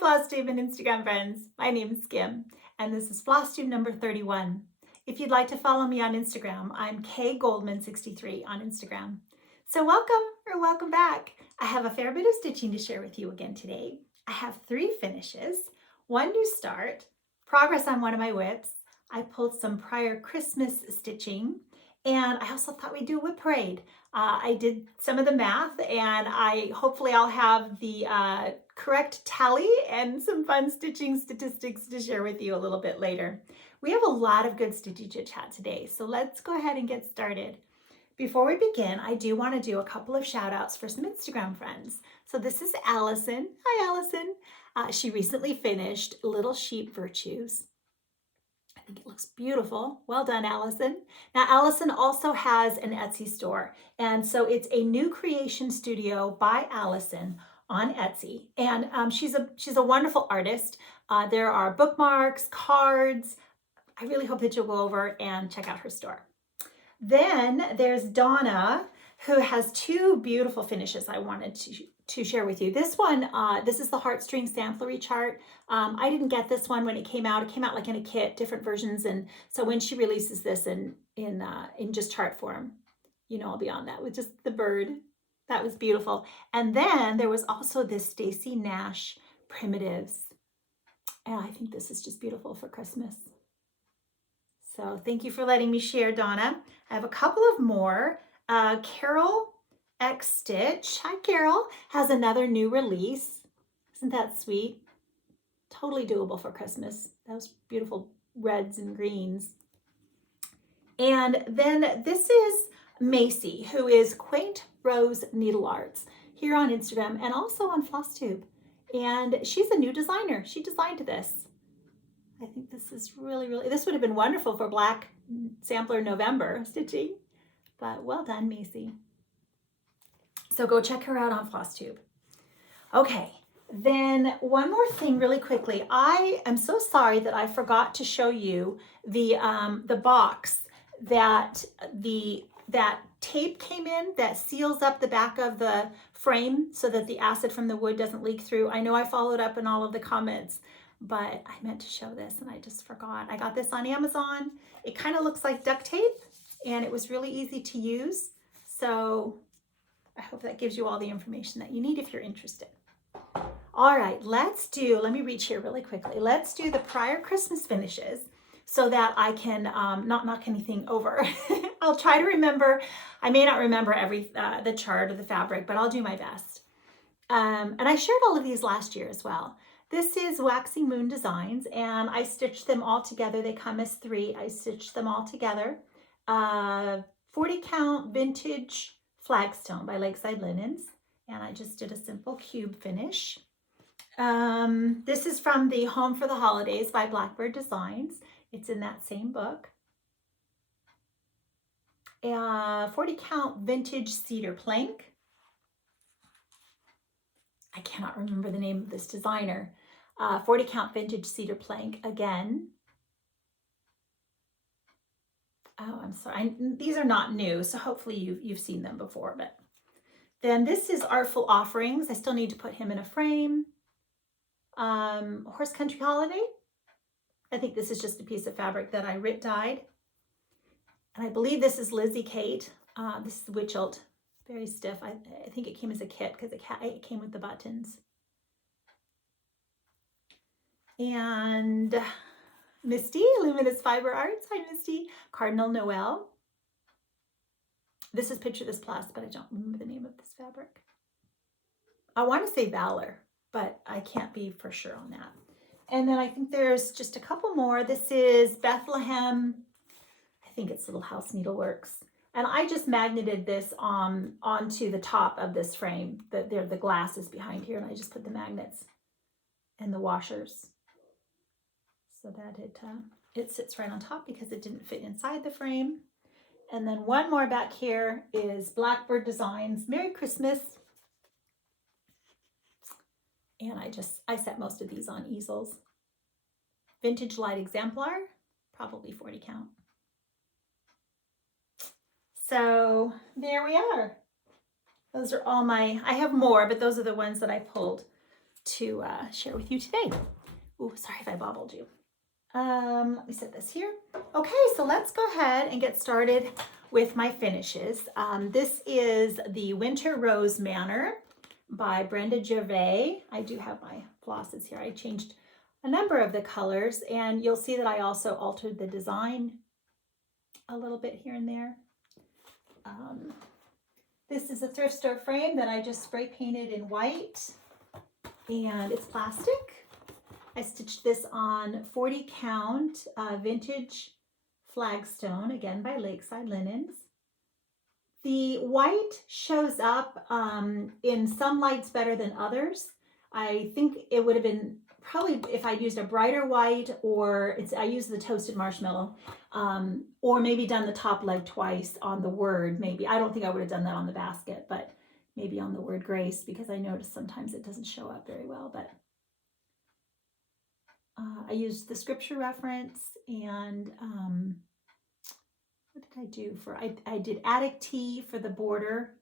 Flosstube and Instagram friends. My name is Kim, and this is Flosstube number 31. If you'd like to follow me on Instagram, I'm kgoldman63 on Instagram. So welcome back. I have a fair bit of stitching to share with you again today. I have 3 finishes, 1 new start, progress on one of my WIPs. I pulled some prior Christmas stitching, and I also thought we'd do a WIP parade. I did some of the math, and hopefully I'll have the correct tally and some fun stitching statistics to share with you a little bit later. We have a lot of good stitching chit chat today, so let's go ahead and get started. Before we begin, I do want to do a couple of shout outs for some Instagram friends. So this is Allison. Hi, Allison. She recently finished Little Sheep Virtues. I think it looks beautiful. Well done, Allison. Now, Allison also has an Etsy store, and so it's a new creation studio by Allison on Etsy, and she's a wonderful artist. There are bookmarks, cards. I really hope that you'll go over and check out her store. Then there's Donna, who has 2 beautiful finishes I wanted to share with you. This one, this is the Heartstring Samplery chart. I didn't get this one when it came out. It came out like in a kit, different versions, and so when she releases this in just chart form, you know, I'll be on that with just the bird. That was beautiful. And then there was also this Stacy Nash Primitives, and I think this is just beautiful for Christmas. So thank you for letting me share, Donna. I have a couple of more. Carol X Stitch, hi Carol, has another new release. Isn't that sweet? Totally doable for Christmas. Those beautiful reds and greens. And then this is Macy, who is Quaint Rose Needle Arts here on Instagram and also on Flosstube. And she's a new designer. She designed this. I think this is really, this would have been wonderful for Black Sampler November stitching, but well done, Macy. So go check her out on Flosstube. Okay, then one more thing really quickly. I am so sorry that I forgot to show you the box that that tape came in that seals up the back of the frame so that the acid from the wood doesn't leak through. I know I followed up in all of the comments, but I meant to show this and I just forgot. I got this on Amazon. It kind of looks like duct tape and it was really easy to use. So I hope that gives you all the information that you need if you're interested. All right, let me reach here really quickly. Let's do the prior Christmas finishes so that I can not knock anything over. I'll try to remember. I may not remember the chart or the fabric, but I'll do my best. And I shared all of these last year as well. This is Waxy Moon Designs, and I stitched them all together. They come as 3. I stitched them all together. 40 count vintage flagstone by Lakeside Linens, and I just did a simple cube finish. This is from the Home for the Holidays by Blackbird Designs. It's in that same book. 40 count vintage cedar plank. I cannot remember the name of this designer. 40 count vintage cedar plank again. Oh, I'm sorry. These are not new, so hopefully you've seen them before. But then this is Artful Offerings. I still need to put him in a frame. Horse Country Holiday. I think this is just a piece of fabric that I dyed. And I believe this is Lizzie Kate. This is Witchelt. Very stiff. I think it came as a kit because it came with the buttons. And Misty, Luminous Fiber Arts. Hi, Misty. Cardinal Noel. This is Picture This Plus, but I don't remember the name of this fabric. I want to say Valor, but I can't be for sure on that. And then I think there's just a couple more. This is Bethlehem. I think it's Little House Needleworks. And I just magneted this onto the top of this frame. The glass is behind here, and I just put the magnets and the washers so that it sits right on top because it didn't fit inside the frame. And then one more back here is Blackbird Designs Merry Christmas. And I set most of these on easels. Vintage Light Exemplar, probably 40 count. So there we are. Those are all I have more, but those are the ones that I pulled to share with you today. Oh, sorry if I bobbled you. Let me set this here. Okay, so let's go ahead and get started with my finishes. This is the Winter Rose Manor by Brenda Gervais. I do have my flosses here. I changed a number of the colors, and you'll see that I also altered the design a little bit here and there. This is a thrift store frame that I just spray painted in white, and it's plastic. I stitched this on 40 count vintage flagstone, again by Lakeside Linens. The white shows up in some lights better than others. I think it would have been probably if I'd used a brighter white, or I used the toasted marshmallow, or maybe done the top leg twice on the word, maybe. I don't think I would have done that on the basket, but maybe on the word grace, because I noticed sometimes it doesn't show up very well. But I used the scripture reference, and what did I do for, I did Attic Tea for the border,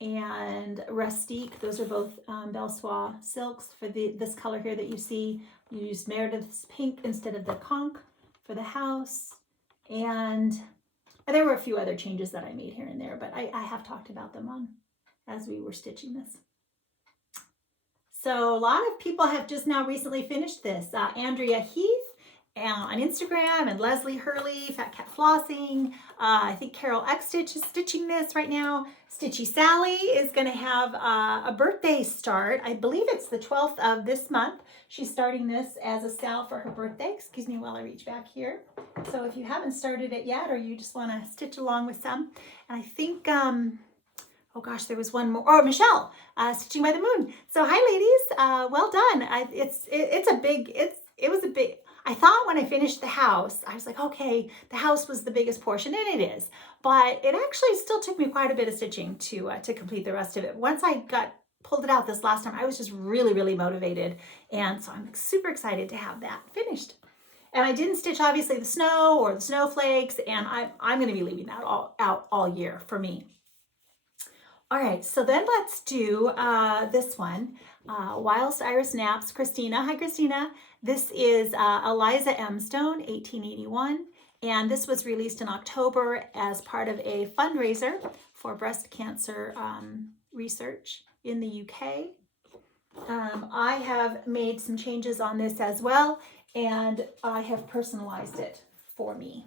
and Rustique. Those are both Belsois silks for this color here that you see. You used Meredith's pink instead of the conch for the house. And there were a few other changes that I made here and there, but I have talked about them on as we were stitching this. So a lot of people have just now recently finished this. Andrea Heath on Instagram, and Leslie Hurley, Fat Cat Flossing. I think Carol X Stitch is stitching this right now. Stitchy Sally is going to have a birthday start. I believe it's the 12th of this month. She's starting this as a Sal for her birthday. Excuse me while I reach back here. So if you haven't started it yet, or you just want to stitch along with some, and I think oh gosh, there was one more. Oh, Michelle, Stitching by the Moon. So hi, ladies. Well done. It was a big. I thought when I finished the house, I was like, okay, the house was the biggest portion, and it is. But it actually still took me quite a bit of stitching to complete the rest of it. Once I pulled it out this last time, I was just really, really motivated, and so I'm super excited to have that finished. And I didn't stitch obviously the snow or the snowflakes, and I'm going to be leaving that out all year for me. All right, so then let's do this one, Whilst Iris Naps, Christina. Hi, Christina. This is Eliza M. Stone, 1881, and this was released in October as part of a fundraiser for breast cancer research in the UK. I have made some changes on this as well, and I have personalized it for me.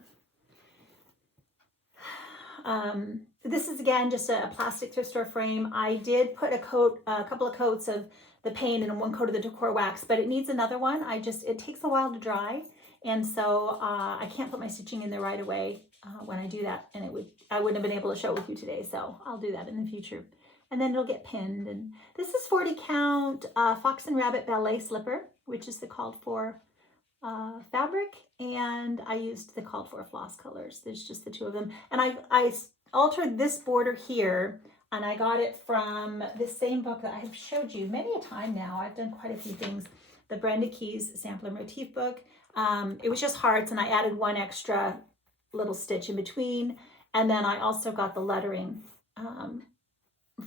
This is again just a plastic thrift store frame. I did put a couple of coats of the paint and one coat of the decor wax, but it needs another one. It takes a while to dry, and so I can't put my stitching in there right away when I do that, and I wouldn't have been able to show it with you today, so I'll do that in the future. And then it'll get pinned. And this is 40 count Fox and Rabbit ballet slipper, which is the called for fabric, and I used the called for floss colors. There's just the two of them, and I altered this border here, and I got it from this same book that I have showed you many a time now. I've done quite a few things. The Brenda Keyes Sampler Motif book. It was just hearts, and I added one extra little stitch in between, and then I also got the lettering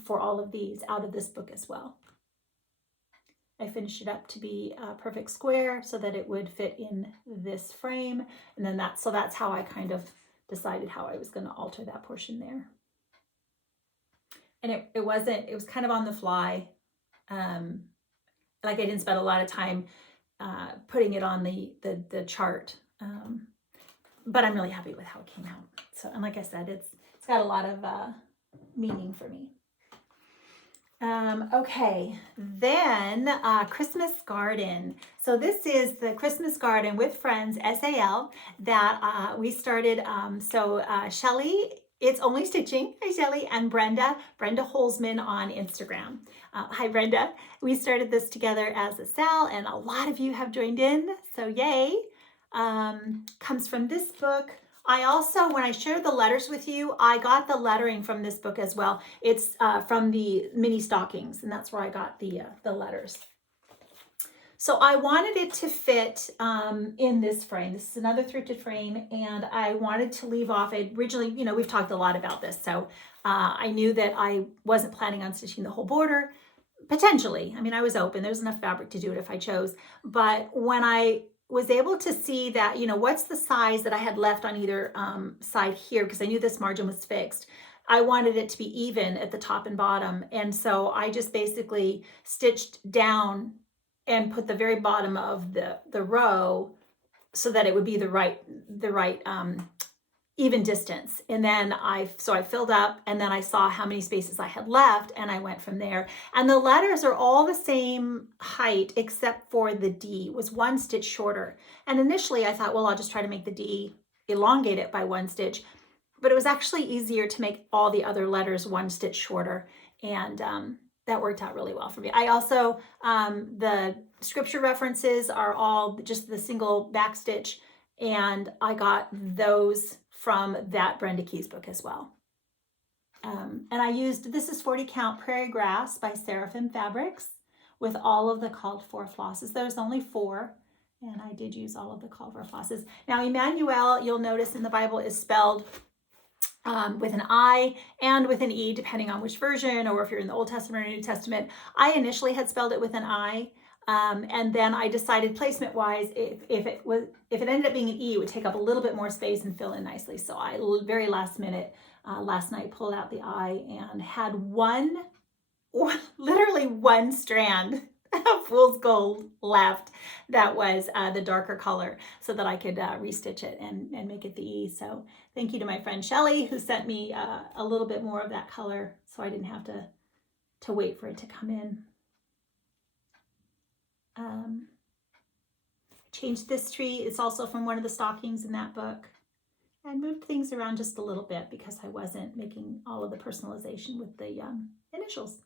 for all of these out of this book as well. I finished it up to be a perfect square so that it would fit in this frame, and then that's how I kind of decided how I was going to alter that portion there. And it was kind of on the fly. Like I didn't spend a lot of time putting it on the chart, but I'm really happy with how it came out. So, and like I said, it's got a lot of meaning for me. Okay, then Christmas Garden. So this is the Christmas Garden with Friends SAL that we started. Shelly, it's only stitching. Hi, Shelly, and Brenda Holzman on Instagram. Hi, Brenda. We started this together as a Sal, and a lot of you have joined in. So yay! Comes from this book. I also, when I shared the letters with you, I got the lettering from this book as well. It's from the mini stockings, and that's where I got the letters. So I wanted it to fit in this frame. This is another thrifted frame, and I wanted to leave off, originally, we've talked a lot about this, so I knew that I wasn't planning on stitching the whole border, potentially. I mean, I was open. There's enough fabric to do it if I chose. But when I was able to see that, you know, what's the size that I had left on either side here, because I knew this margin was fixed. I wanted it to be even at the top and bottom. And so I just basically stitched down and put the very bottom of the row so that it would be the right even distance. And then I filled up, and then I saw how many spaces I had left, and I went from there. And the letters are all the same height except for the D was 1 stitch shorter. And initially I thought, well, I'll just try to make the D, elongate it by 1 stitch, but it was actually easier to make all the other letters 1 stitch shorter. And that worked out really well for me. I also, the scripture references are all just the single back stitch, and I got those from that Brenda Keys book as well. And I used, this is 40 Count Prairie Grass by Seraphim Fabrics with all of the called for flosses. There's only 4, and I did use all of the called for flosses. Now, Emmanuel, you'll notice in the Bible, is spelled with an I and with an E, depending on which version, or if you're in the Old Testament or New Testament. I initially had spelled it with an I, and then I decided placement wise, if it ended up being an E, it would take up a little bit more space and fill in nicely. So I very last minute, last night, pulled out the I and had literally one strand of fool's gold left that was the darker color, so that I could restitch it and make it the E. So thank you to my friend Shelly, who sent me a little bit more of that color, so I didn't have to wait for it to come in. Changed this tree. It's also from one of the stockings in that book, and moved things around just a little bit because I wasn't making all of the personalization with the initials.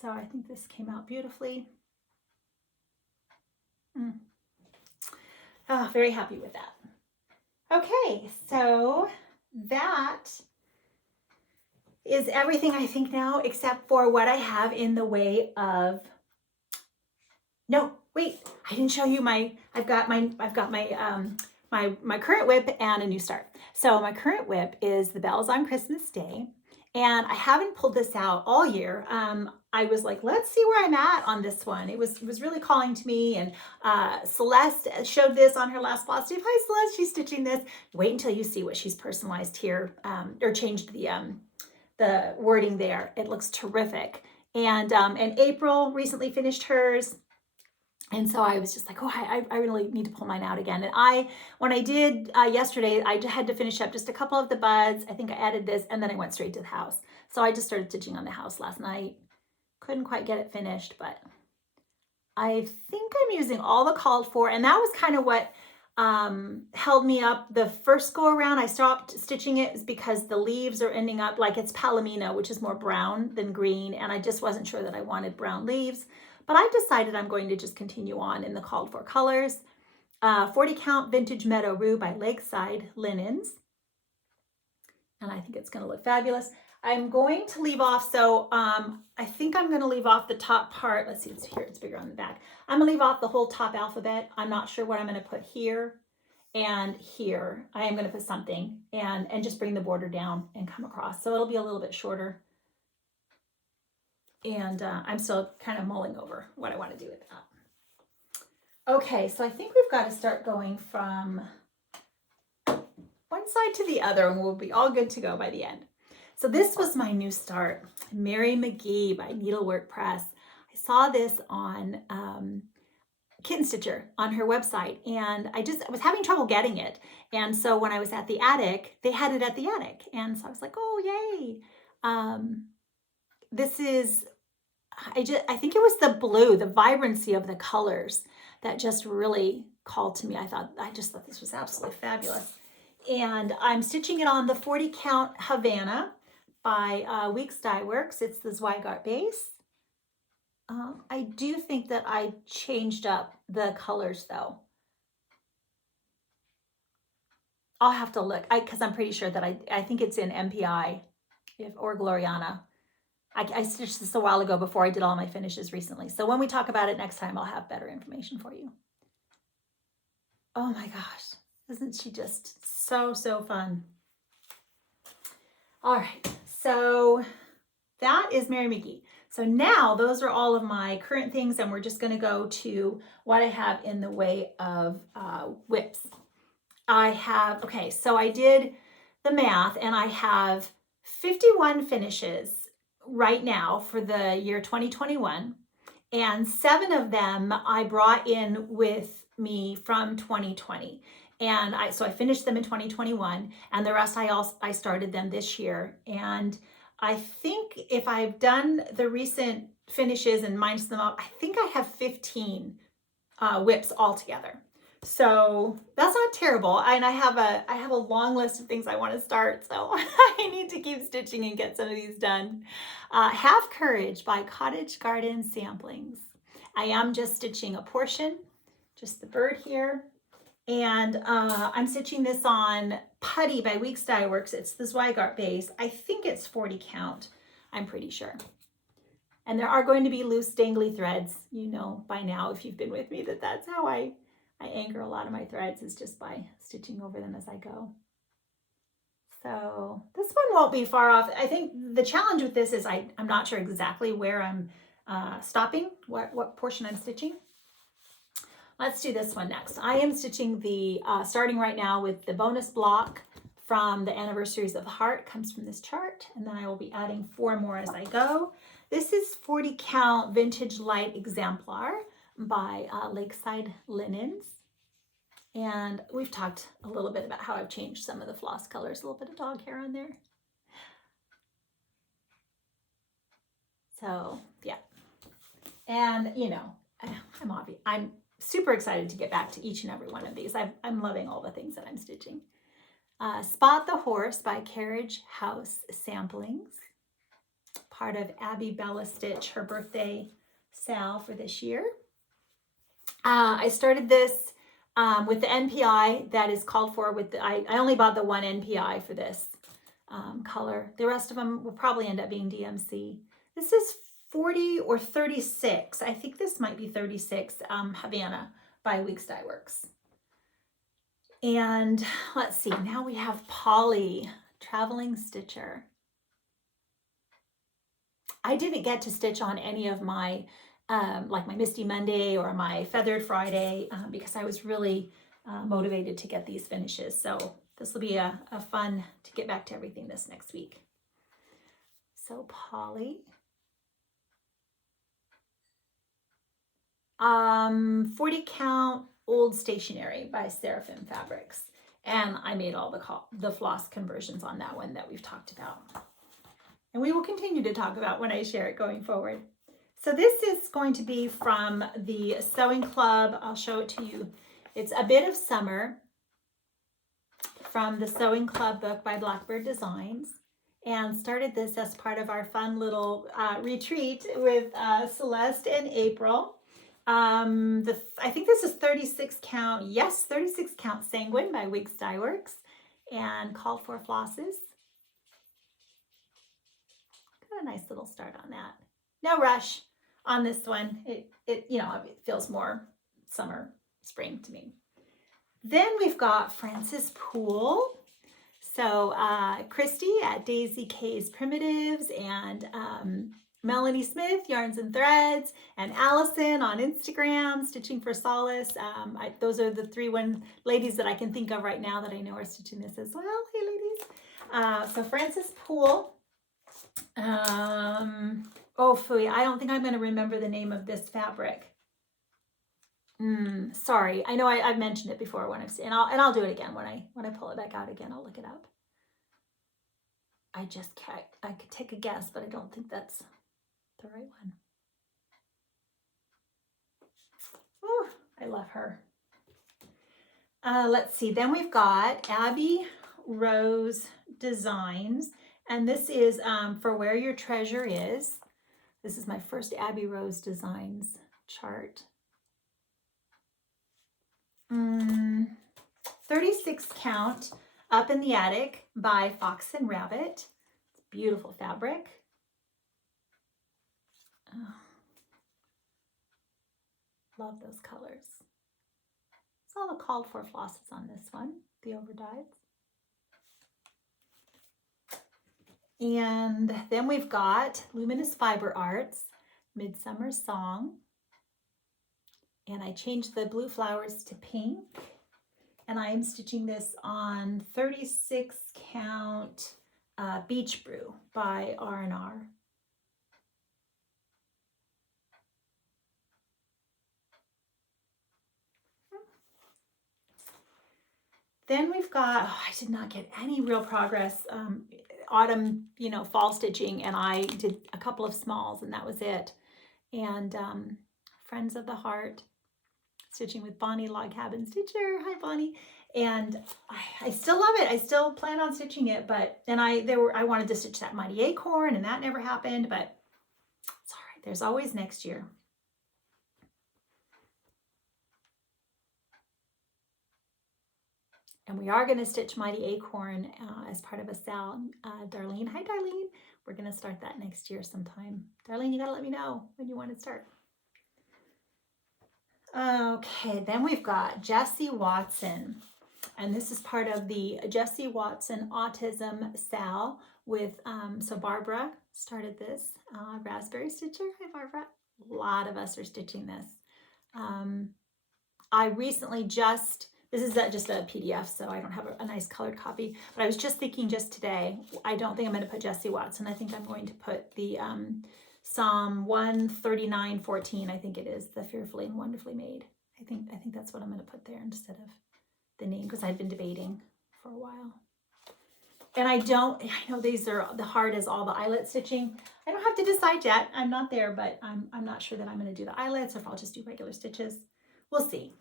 So I think this came out beautifully. Oh, very happy with that. Okay, so that is everything I think now, except for what I have in the way of, no, wait, I didn't show you I've got my current WIP and a new start. So my current WIP is the Bells on Christmas Day, and I haven't pulled this out all year. I was like, let's see where I'm at on this one. It was really calling to me, and Celeste showed this on her last Flosstube. Hi Celeste, she's stitching this. Wait until you see what she's personalized here, or changed the wording there. It looks terrific. And April recently finished hers. And so I was just like, oh, I really need to pull mine out again. And when I did yesterday, I had to finish up just a couple of the buds. I think I added this, and then I went straight to the house. So I just started stitching on the house last night. Couldn't quite get it finished, but I think I'm using all the called for. And that was kind of what held me up the first go around. I stopped stitching it is because the leaves are ending up like it's palomino, which is more brown than green. And I just wasn't sure that I wanted brown leaves. But I decided I'm going to just continue on in the called for colors. 40 Count Vintage Meadow Rue by Lakeside Linens. And I think it's going to look fabulous. I'm going to leave off, so I think I'm going to leave off the top part. Let's see, it's here, it's bigger on the back. I'm going to leave off the whole top alphabet. I'm not sure what I'm going to put here and here. I am going to put something and just bring the border down and come across. So it'll be a little bit shorter. And I'm still kind of mulling over what I want to do with that. Okay, so I think we've got to start going from one side to the other, and we'll be all good to go by the end. So this was my new start, Mary McGee by Needlework Press. I saw this on Kitten Stitcher on her website, and I was having trouble getting it. And so when I was at the attic, they had it at the attic. And so I was like, oh, yay. This is, I think it was the blue, the vibrancy of the colors that just really called to me. I just thought this was absolutely fabulous. And I'm stitching it on the 40 Count Havana by Weeks Dye Works. It's the Zweigart base. I do think that I changed up the colors though. I'll have to look, because I'm pretty sure that I think it's in MPI or Gloriana. I stitched this a while ago before I did all my finishes recently. So when we talk about it next time, I'll have better information for you. Oh my gosh, isn't she just so fun? All right, so that is Mary Mickey. So now those are all of my current things, and we're just going to go to what I have in the way of WIPs. I have, okay, so I did the math, and I have 51 finishes right now for the year 2021, and 7 of them I brought in with me from 2020. And so I finished them in 2021, and the rest I started them this year. And I think if I've done the recent finishes and minus them up, I think I have 15 WIPs altogether. So that's not terrible. And I have a long list of things I want to start, so I need to keep stitching and get some of these done. Have Courage by Cottage Garden Samplings. I am just stitching a portion, just the bird here. And I'm stitching this on Putty by Weeks Dye Works. It's the Zweigart base. I think it's 40 count. I'm pretty sure. And there are going to be loose dangly threads. You know by now, if you've been with me, that that's how I anchor a lot of my threads, is just by stitching over them as I go. So this one won't be far off. I think the challenge with this is I'm not sure exactly where I'm stopping, what portion I'm stitching. Let's do this one next. I am stitching the, starting right now with the bonus block from the Anniversaries of the Heart. It comes from this chart, and then I will be adding 4 more as I go. This is 40 count Vintage Light Exemplar by Lakeside Linens. And we've talked a little bit about how I've changed some of the floss colors, a little bit of dog hair on there. So yeah. And you know, I'm super excited to get back to each and every one of these. I'm loving all the things that I'm stitching. Spot the Horse by Carriage House Samplings, part of Abby Bella Stitch, her birthday sal for this year. I started this with the NPI that is called for with the, I only bought the one NPI for this color. The rest of them will probably end up being DMC. This is 40 or 36. I think this might be 36, Havana by Weeks Dye Works. And let's see, now we have Polly, Traveling Stitcher. I didn't get to stitch on any of my, like my Misty Monday or my Feathered Friday, because I was really motivated to get these finishes. So this will be a fun to get back to everything this next week. So Polly. 40 count Old Stationery by Seraphim Fabrics. And I made all the floss conversions on that one that we've talked about. And we will continue to talk about when I share it going forward. So this is going to be from the Sewing Club. I'll show it to you. It's A Bit of Summer from the Sewing Club book by Blackbird Designs. And started this as part of our fun little retreat with Celeste and April. I think this is 36 count, yes, 36 count Sanguine by Weeks Dye Works, and called for flosses. Got a nice little start on that. No rush on this one. It you know, it feels more summer, spring to me. Then we've got Frances Poole. So Christy at Daisy K's Primitives, and Melanie Smith, Yarns and Threads, and Allison on Instagram, Stitching for Solace. Those are the 3 ladies that I can think of right now that I know are stitching this as well. Hey, ladies. So Frances Poole. Oh, phooey, I don't think I'm going to remember the name of this fabric. Sorry, I know I've mentioned it before when I've seen, and I'll do it again when I pull it back out again. I'll look it up. I just can't. I could take a guess, but I don't think that's the right one. Oh, I love her. Let's see. Then we've got Abby Rose Designs, and this is for Where Your Treasure Is. This is my first Abby Rose Designs chart. 36 count Up in the Attic by Fox and Rabbit. It's beautiful fabric. Oh, love those colors. It's all the called for flosses on this one, the overdyes. And then we've got Luminous Fiber Arts, Midsummer Song. And I changed the blue flowers to pink. And I am stitching this on 36 count Beach Brew by R&R. Then we've got, I did not get any real progress. Autumn, fall stitching, and I did a couple of smalls and that was it. And Friends of the Heart, stitching with Bonnie, Log Cabin Stitcher. Hi, Bonnie. And I still love it. I still plan on stitching it, but then I wanted to stitch that Mighty Acorn, and that never happened, but it's all right. There's always next year. And we are going to stitch Mighty Acorn as part of a Sal. Darlene, hi Darlene. We're going to start that next year sometime. Darlene, you got to let me know when you want to start. Okay, then we've got Jessie Watson. And this is part of the Jessie Watson Autism Sal with, so Barbara started this, Raspberry Stitcher. Hi Barbara. A lot of us are stitching this. I recently this is just a PDF, so I don't have a nice colored copy, but I was just thinking just today, I don't think I'm going to put Jessie Watson. I think I'm going to put the Psalm 139:14, I think it is, the Fearfully and Wonderfully Made. I think that's what I'm going to put there instead of the name, because I've been debating for a while. And I know these are the hard as all the eyelet stitching. I don't have to decide yet. I'm not there, but I'm not sure that I'm going to do the eyelets or if I'll just do regular stitches. We'll see.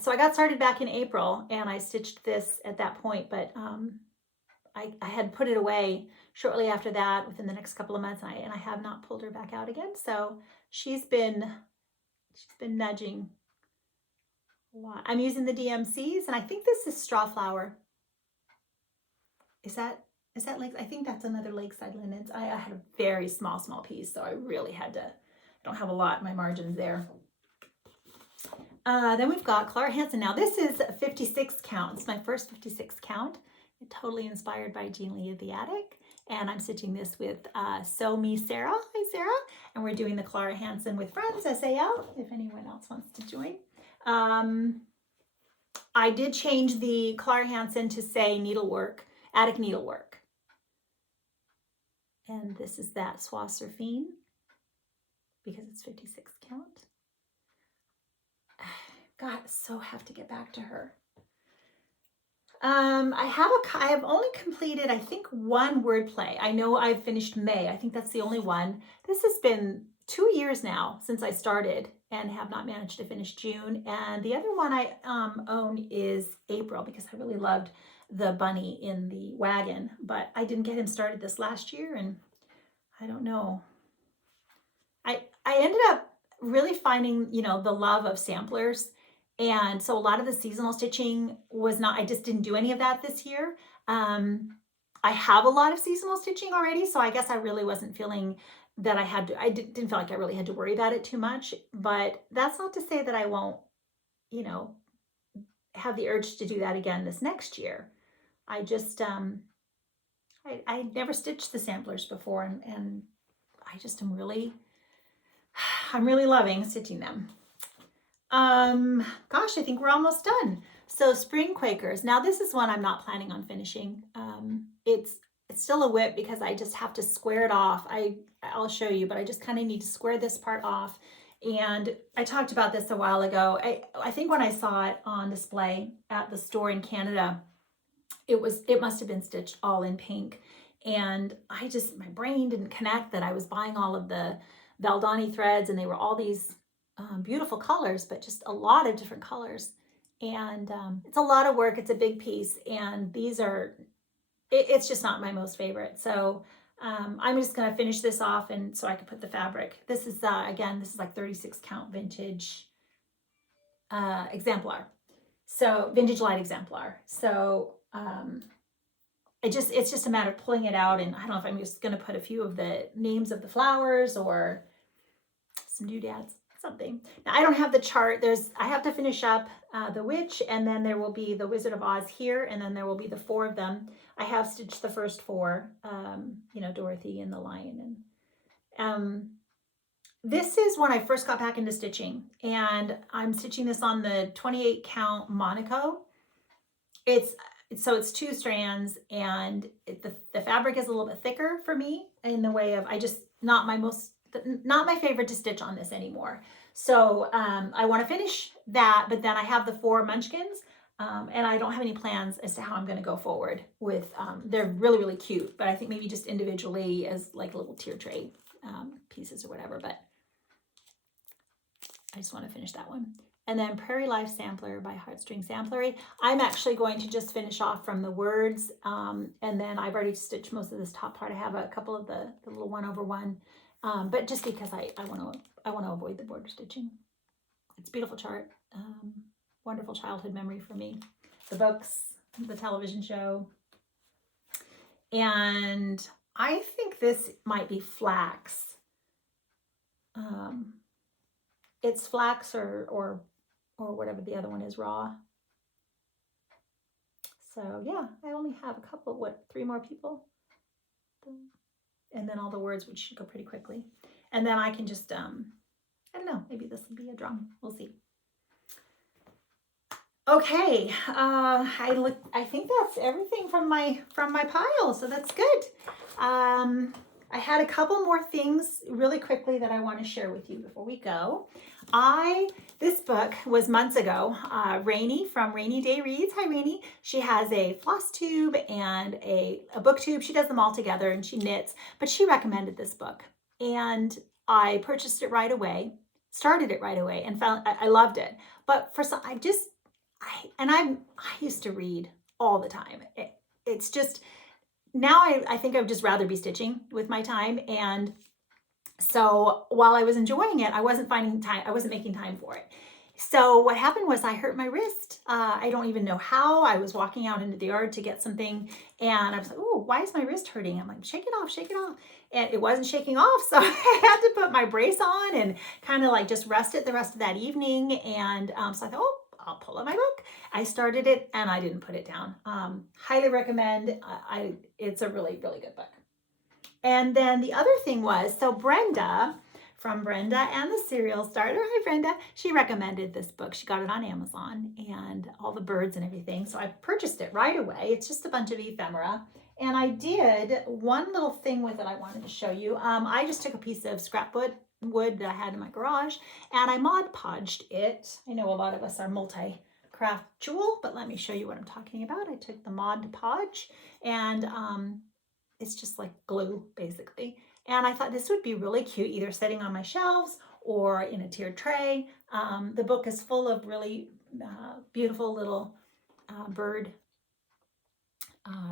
So I got started back in April and I stitched this at that point, but I had put it away shortly after that within the next couple of months, and I have not pulled her back out again. So she's been nudging a lot. I'm using the DMCs, and I think this is Straw Flower. Is that like, I think that's another Lakeside Linens. I had a very small piece, so I really had to, I don't have a lot in my margins there. Then we've got Clara Hanson. Now this is 56 count. It's my first 56 count. Totally inspired by Jean Lee of the Attic. And I'm stitching this with Sew Me Sarah. Hi Sarah. And we're doing the Clara Hanson with Friends SAL, if anyone else wants to join. I did change the Clara Hanson to say needlework, attic needlework. And this is that Soie Surfine because it's 56 count. God, so have to get back to her. I have only completed, I think, one word play. I know I've finished May. I think that's the only one. This has been 2 years now since I started and have not managed to finish June. And the other one I own is April because I really loved the bunny in the wagon, but I didn't get him started this last year, and I don't know. I ended up really finding, the love of samplers. And so a lot of the seasonal stitching was not, I just didn't do any of that this year. I have a lot of seasonal stitching already, so I guess I really wasn't feeling that I didn't feel like I really had to worry about it too much, but that's not to say that I won't, have the urge to do that again this next year. I just, I never stitched the samplers before, and I just I'm really loving stitching them. Gosh, I think we're almost done. So Spring Quakers. Now this is one I'm not planning on finishing. It's still a WIP because I just have to square it off. I'll show you, but I just kind of need to square this part off. And I talked about this a while ago. I think when I saw it on display at the store in Canada, it must have been stitched all in pink. And my brain didn't connect that I was buying all of the Valdani threads, and they were all these beautiful colors, but just a lot of different colors. And it's a lot of work. It's a big piece, and these are, it's just not my most favorite. So I'm just going to finish this off, and so I can put the fabric. This is again, this is like 36 count vintage exemplar. So vintage light exemplar. So it's just a matter of pulling it out, and I don't know if I'm just going to put a few of the names of the flowers or some doodads, something. Now I don't have the chart. I have to finish up the witch, and then there will be the Wizard of Oz here, and then there will be the 4 of them. I have stitched the first 4, you know, Dorothy and the lion. And this is when I first got back into stitching, and I'm stitching this on the 28 count Monaco. So it's 2 strands, and the fabric is a little bit thicker for me in the way of, not my favorite to stitch on this anymore. So I want to finish that, but then I have the 4 munchkins, and I don't have any plans as to how I'm going to go forward with, they're really, really cute, but I think maybe just individually as like little tier tray pieces or whatever, but I just want to finish that one. And then Prairie Life Sampler by Heartstring Samplery. I'm actually going to just finish off from the words, and then I've already stitched most of this top part. I have a couple of the little 1/1, but just because I want to avoid the border stitching. It's a beautiful chart, wonderful childhood memory for me. The books, the television show, and I think this might be flax. It's flax or whatever the other one is, raw. So yeah, I only have a couple, 3 more people. And then all the words, which should go pretty quickly. And then I can just, I don't know, maybe this will be a drum. We'll see. Okay, I think that's everything from my pile, so that's good. I had a couple more things really quickly that I want to share with you before we go. This book was months ago. Rainy from Rainy Day Reads. Hi, Rainy. She has a floss tube and a book tube. She does them all together and she knits, but she recommended this book. And I purchased it right away, started it right away, and found I loved it. But for some, I used to read all the time. It's just, now I think I would just rather be stitching with my time. And so while I was enjoying it, I wasn't making time for it. So what happened was I hurt my wrist. I don't even know how. I was walking out into the yard to get something, and I was like, oh, why is my wrist hurting? I'm like, shake it off, shake it off. And it wasn't shaking off. So I had to put my brace on and kind of like just rest it the rest of that evening. And so I thought, oh, I'll pull out my book. I started it and I didn't put it down. Highly recommend. It's a really, really good book. And then the other thing was, so Brenda, from Brenda and the Serial Starter, hi Brenda, she recommended this book. She got it on Amazon and all the birds and everything. So I purchased it right away. It's just a bunch of ephemera. And I did one little thing with it I wanted to show you. I just took a piece of scrap wood that I had in my garage and I Mod Podged it. I know a lot of us are multi-craftual, but let me show you what I'm talking about. I took the Mod Podge and it's just like glue basically. And I thought this would be really cute, either sitting on my shelves or in a tiered tray. The book is full of really beautiful little bird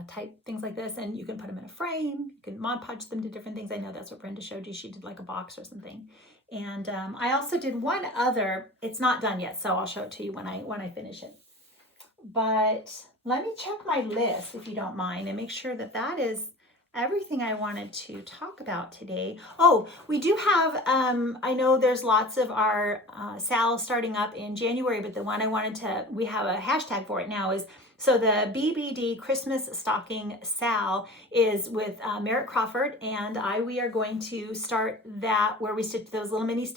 type things like this, and you can put them in a frame. You can Mod Podge them to different things. I know that's what Brenda showed you. She did like a box or something. And I also did one other. It's not done yet, so I'll show it to you when I finish it. But let me check my list, if you don't mind, and make sure that that is everything I wanted to talk about today. Oh, we do have, I know there's lots of our Sal starting up in January, but the one I wanted to, we have a hashtag for it now is, so the BBD Christmas Stocking Sal is with Merritt Crawford, and we are going to start that where we stitch those little mini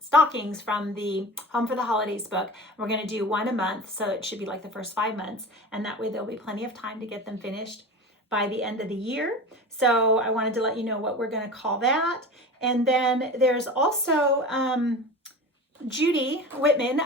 stockings from the Home for the Holidays book. We're going to do one a month, so it should be like the first 5 months, and that way there'll be plenty of time to get them finished by the end of the year. So I wanted to let you know what we're going to call that. And then there's also Judy Whitman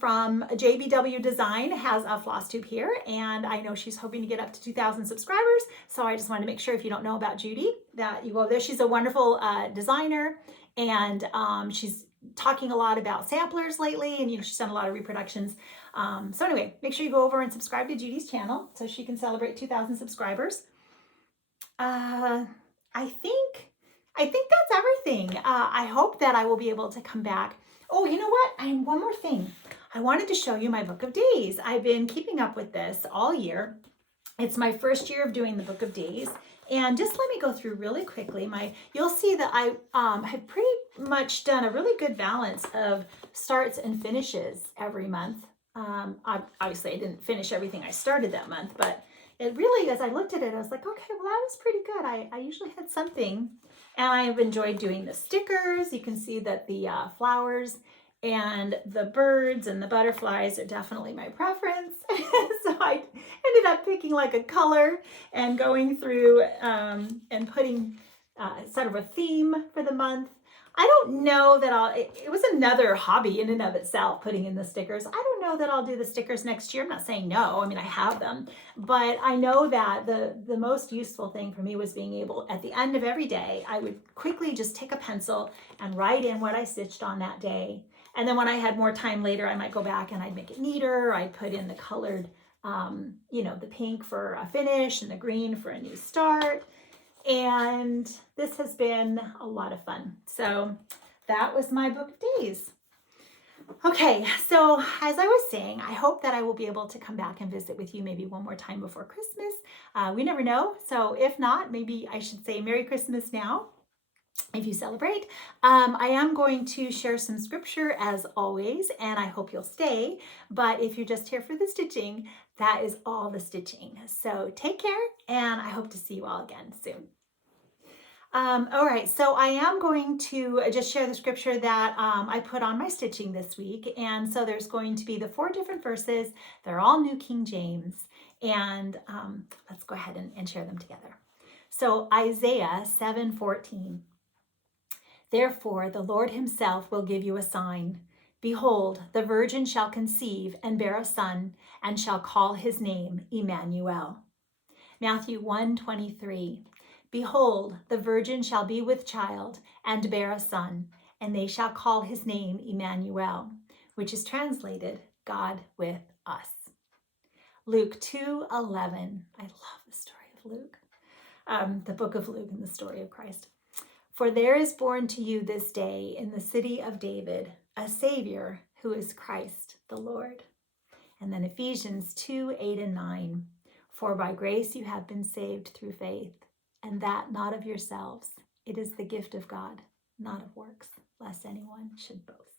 from JBW Design has a floss tube here, and I know she's hoping to get up to 2,000 subscribers. So I just wanted to make sure, if you don't know about Judy, that you go there. She's a wonderful designer, and she's talking a lot about samplers lately, and she's done a lot of reproductions. So anyway, make sure you go over and subscribe to Judy's channel so she can celebrate 2,000 subscribers. I think that's everything. I hope that I will be able to come back. Oh, you know what? One more thing. I wanted to show you my Book of Days. I've been keeping up with this all year. It's my first year of doing the Book of Days. And just let me go through really quickly. You'll see that I have pretty much done a really good balance of starts and finishes every month. Obviously, I didn't finish everything I started that month, but it really, as I looked at it, I was like, okay, well, that was pretty good. I usually had something, and I've enjoyed doing the stickers. You can see that the flowers and the birds and the butterflies are definitely my preference. So I ended up picking like a color and going through and putting sort of a theme for the month. I don't know that it was another hobby in and of itself, putting in the stickers. I don't know that I'll do the stickers next year. I'm not saying no. I mean, I have them, but I know that the most useful thing for me was being able, at the end of every day, I would quickly just take a pencil and write in what I stitched on that day. And then when I had more time later, I might go back and I'd make it neater. I'd put in the colored, the pink for a finish and the green for a new start. And this has been a lot of fun. So that was my book of days. Okay, so as I was saying, I hope that I will be able to come back and visit with you maybe one more time before Christmas. We never know. So if not, maybe I should say Merry Christmas now, if you celebrate. I am going to share some scripture as always, and I hope you'll stay. But if you're just here for the stitching, that is all the stitching. So take care, and I hope to see you all again soon. All right, so I am going to just share the scripture that I put on my stitching this week. And so there's going to be the 4 different verses. They're all New King James. And let's go ahead and share them together. So Isaiah 7:14. Therefore, the Lord himself will give you a sign. Behold, the virgin shall conceive and bear a son, and shall call his name Emmanuel. Matthew 1:23. Behold, the virgin shall be with child and bear a son, and they shall call his name Emmanuel, which is translated God with us. Luke 2:11. I love the story of Luke, the book of Luke and the story of Christ. For there is born to you this day in the city of David a Savior who is Christ the Lord. And then Ephesians 2:8 and 9. For by grace you have been saved through faith, and that not of yourselves. It is the gift of God, not of works, lest anyone should boast.